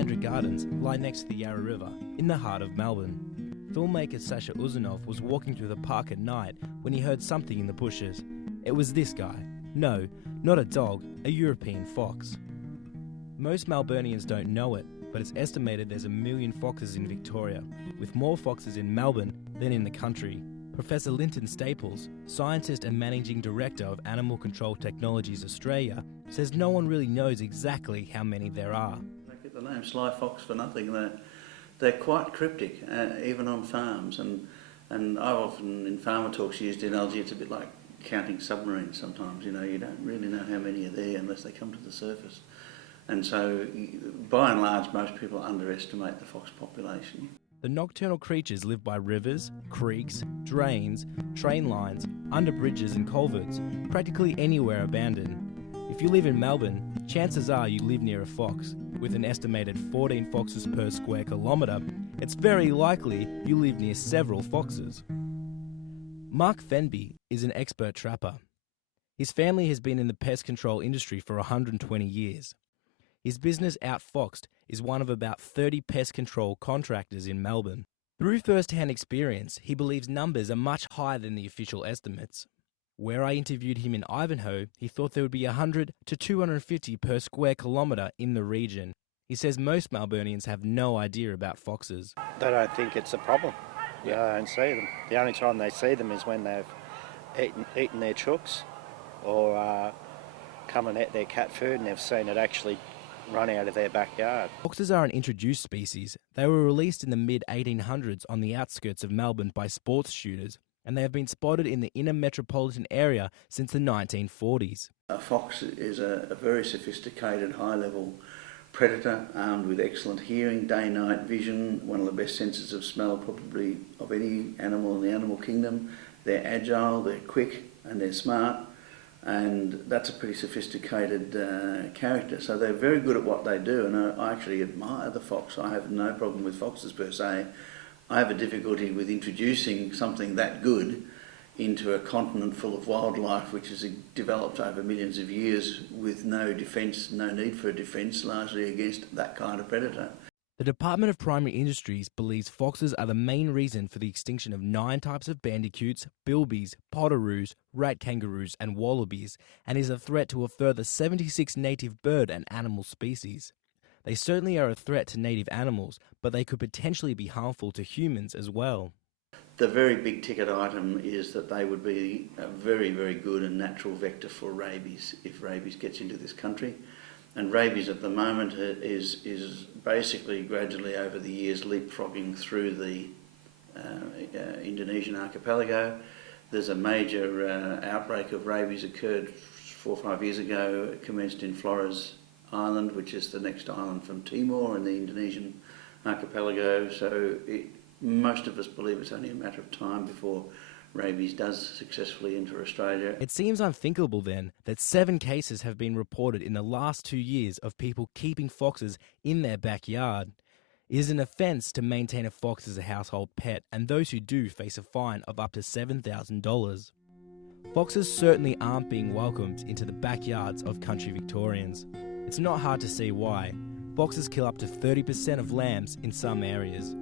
Alexandra Gardens lie next to the Yarra River, in the heart of Melbourne. Filmmaker Sasha Uzunov was walking through the park at night when he heard something in the bushes. It was this guy. No, not a dog, a European fox. Most Melburnians don't know it, but it's estimated there's 1 million foxes in Victoria, with more foxes in Melbourne than in the country. Professor Linton Staples, scientist and managing director of Animal Control Technologies Australia, says no one really knows exactly how many there are. They get the name sly fox for nothing. They're quite cryptic, even on farms. And I've often, in farmer talks, used the analogy, it's a bit like counting submarines sometimes. You don't really know how many are there unless they come to the surface. And so, by and large, most people underestimate the fox population. The nocturnal creatures live by rivers, creeks, drains, train lines, under bridges and culverts, practically anywhere abandoned. If you live in Melbourne, chances are you live near a fox. With an estimated 14 foxes per square kilometre, it's very likely you live near several foxes. Mark Fenby is an expert trapper. His family has been in the pest control industry for 120 years. His business, Outfoxed, is one of about 30 pest control contractors in Melbourne. Through first-hand experience, he believes numbers are much higher than the official estimates. Where I interviewed him in Ivanhoe, he thought there would be 100 to 250 per square kilometre in the region. He says most Melburnians have no idea about foxes. They don't think it's a problem. They don't see them. The only time they see them is when they've eaten their chooks or come and eat their cat food and they've seen it actually run out of their backyard. Foxes are an introduced species. They were released in the mid-1800s on the outskirts of Melbourne by sports shooters, and they have been spotted in the inner metropolitan area since the 1940s. A fox is a very sophisticated, high-level predator armed with excellent hearing, day-night vision, one of the best senses of smell probably of any animal in the animal kingdom. They're agile, they're quick, and they're smart. And that's a pretty sophisticated character. So they're very good at what they do, and I actually admire the fox. I have no problem with foxes per se. I have a difficulty with introducing something that good into a continent full of wildlife which has developed over millions of years with no defence, no need for a defence, largely against that kind of predator. The Department of Primary Industries believes foxes are the main reason for the extinction of 9 types of bandicoots, bilbies, potoroos, rat kangaroos and wallabies, and is a threat to a further 76 native bird and animal species. They certainly are a threat to native animals, but they could potentially be harmful to humans as well. The very big ticket item is that they would be a very, very good and natural vector for rabies if rabies gets into this country. And rabies at the moment is basically gradually over the years leapfrogging through the Indonesian archipelago. There's a major outbreak of rabies occurred 4 or 5 years ago. It commenced in Flores Island, which is the next island from Timor in the Indonesian archipelago. So most of us believe it's only a matter of time before rabies does successfully enter Australia. It seems unthinkable then that 7 cases have been reported in the last 2 years of people keeping foxes in their backyard. It is an offence to maintain a fox as a household pet, and those who do face a fine of up to $7,000. Foxes certainly aren't being welcomed into the backyards of country Victorians. It's not hard to see why. Foxes kill up to 30% of lambs in some areas.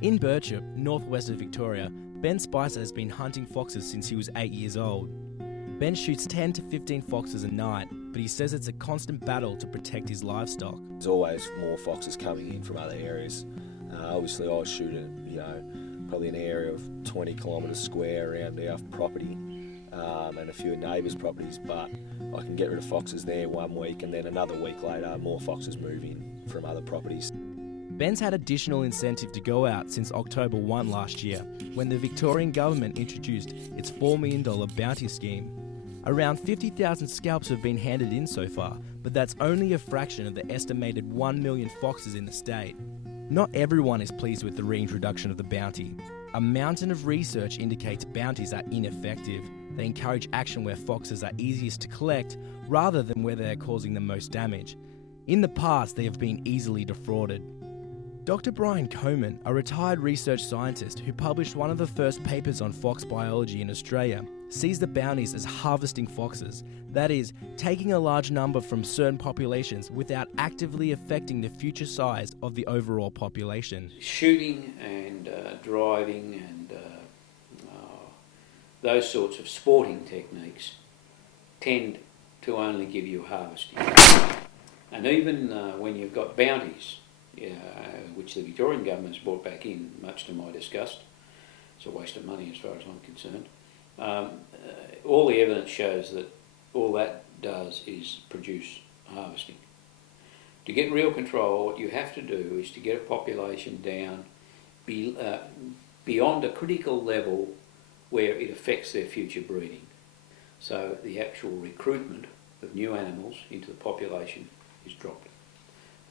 In Birchip, northwest of Victoria, Ben Spicer has been hunting foxes since he was 8 years old. Ben shoots 10 to 15 foxes a night, but he says it's a constant battle to protect his livestock. There's always more foxes coming in from other areas. Obviously I shoot probably an area of 20 kilometres square around our property and a few neighbours' properties, but I can get rid of foxes there 1 week and then another week later more foxes move in from other properties. Ben's had additional incentive to go out since October 1 last year, when the Victorian government introduced its $4 million bounty scheme. Around 50,000 scalps have been handed in so far, but that's only a fraction of the estimated 1 million foxes in the state. Not everyone is pleased with the reintroduction of the bounty. A mountain of research indicates bounties are ineffective. They encourage action where foxes are easiest to collect, rather than where they are causing the most damage. In the past, they have been easily defrauded. Dr. Brian Coman, a retired research scientist who published one of the first papers on fox biology in Australia, sees the bounties as harvesting foxes, that is, taking a large number from certain populations without actively affecting the future size of the overall population. Shooting and driving and those sorts of sporting techniques tend to only give you harvesting. And even when you've got bounties, which the Victorian government's brought back in, much to my disgust, it's a waste of money as far as I'm concerned, all the evidence shows that all that does is produce harvesting. To get real control, what you have to do is to get a population down beyond a critical level where it affects their future breeding. So the actual recruitment of new animals into the population is dropped.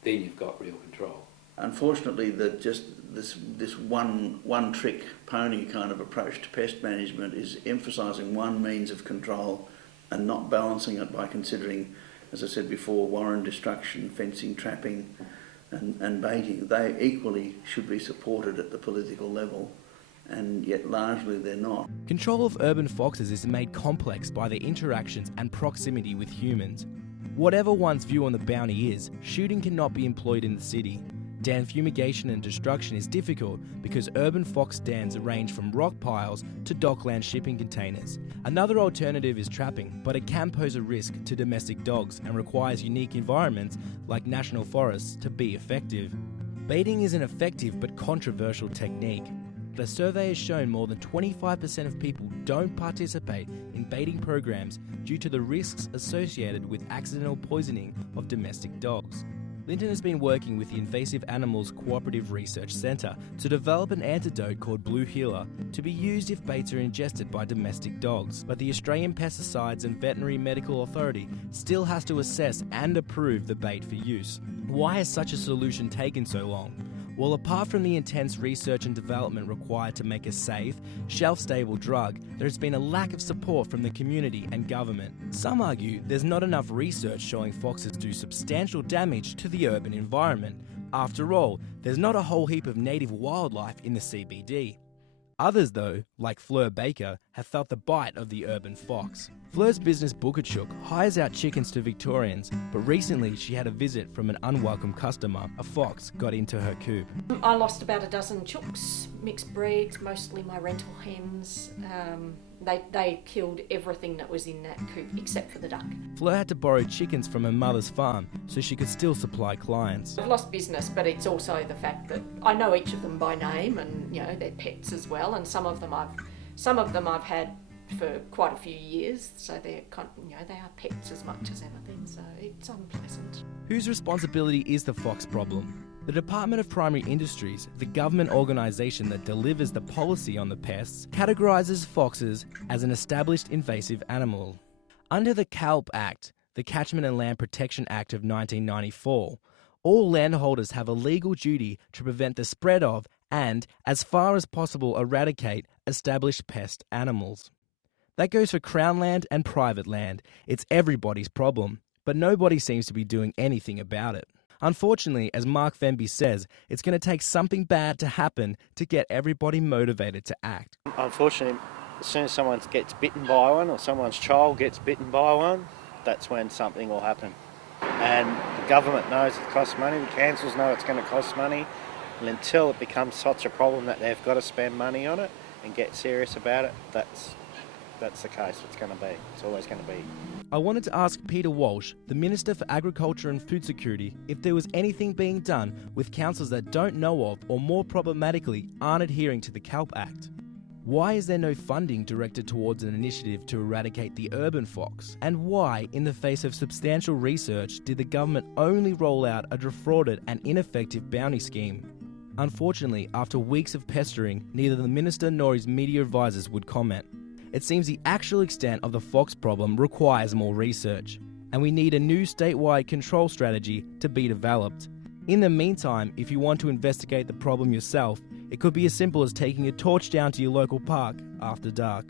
Then you've got real control. Unfortunately, this one trick pony kind of approach to pest management is emphasising one means of control and not balancing it by considering, as I said before, warren destruction, fencing, trapping and baiting. They equally should be supported at the political level, and yet largely they're not. Control of urban foxes is made complex by their interactions and proximity with humans. Whatever one's view on the bounty is, shooting cannot be employed in the city. Dan fumigation and destruction is difficult because urban fox dens range from rock piles to dockland shipping containers. Another alternative is trapping, but it can pose a risk to domestic dogs and requires unique environments like national forests to be effective. Baiting is an effective but controversial technique. A survey has shown more than 25% of people don't participate in baiting programs due to the risks associated with accidental poisoning of domestic dogs. Linton has been working with the Invasive Animals Cooperative Research Centre to develop an antidote called Blue Healer to be used if baits are ingested by domestic dogs, but the Australian Pesticides and Veterinary Medical Authority still has to assess and approve the bait for use. Why has such a solution taken so long? Well, apart from the intense research and development required to make a safe, shelf-stable drug, there has been a lack of support from the community and government. Some argue there's not enough research showing foxes do substantial damage to the urban environment. After all, there's not a whole heap of native wildlife in the CBD. Others, though, like Fleur Baker, have felt the bite of the urban fox. Fleur's business Bookachuk hires out chickens to Victorians, but recently she had a visit from an unwelcome customer. A fox got into her coop. I lost about a dozen chooks, mixed breeds, mostly my rental hens. They killed everything that was in that coop except for the duck. Fleur had to borrow chickens from her mother's farm so she could still supply clients. I've lost business, but it's also the fact that I know each of them by name, and they're pets as well. And some of them I've had for quite a few years, so they're they are pets as much as anything. So it's unpleasant. Whose responsibility is the fox problem? The Department of Primary Industries, the government organisation that delivers the policy on the pests, categorises foxes as an established invasive animal. Under the CALP Act, the Catchment and Land Protection Act of 1994, all landholders have a legal duty to prevent the spread of and, as far as possible, eradicate established pest animals. That goes for Crown land and private land. It's everybody's problem, but nobody seems to be doing anything about it. Unfortunately, as Mark Venby says, it's going to take something bad to happen to get everybody motivated to act. Unfortunately, as soon as someone gets bitten by one or someone's child gets bitten by one, that's when something will happen. And the government knows it costs money, the councils know it's going to cost money, and until it becomes such a problem that they've got to spend money on it and get serious about it, that's the case it's going to be. It's always going to be. I wanted to ask Peter Walsh, the Minister for Agriculture and Food Security, if there was anything being done with councils that don't know of or more problematically aren't adhering to the CALP Act. Why is there no funding directed towards an initiative to eradicate the urban fox? And why, in the face of substantial research, did the government only roll out a defrauded and ineffective bounty scheme? Unfortunately, after weeks of pestering, neither the Minister nor his media advisors would comment. It seems the actual extent of the fox problem requires more research, and we need a new statewide control strategy to be developed. In the meantime, if you want to investigate the problem yourself, it could be as simple as taking a torch down to your local park after dark.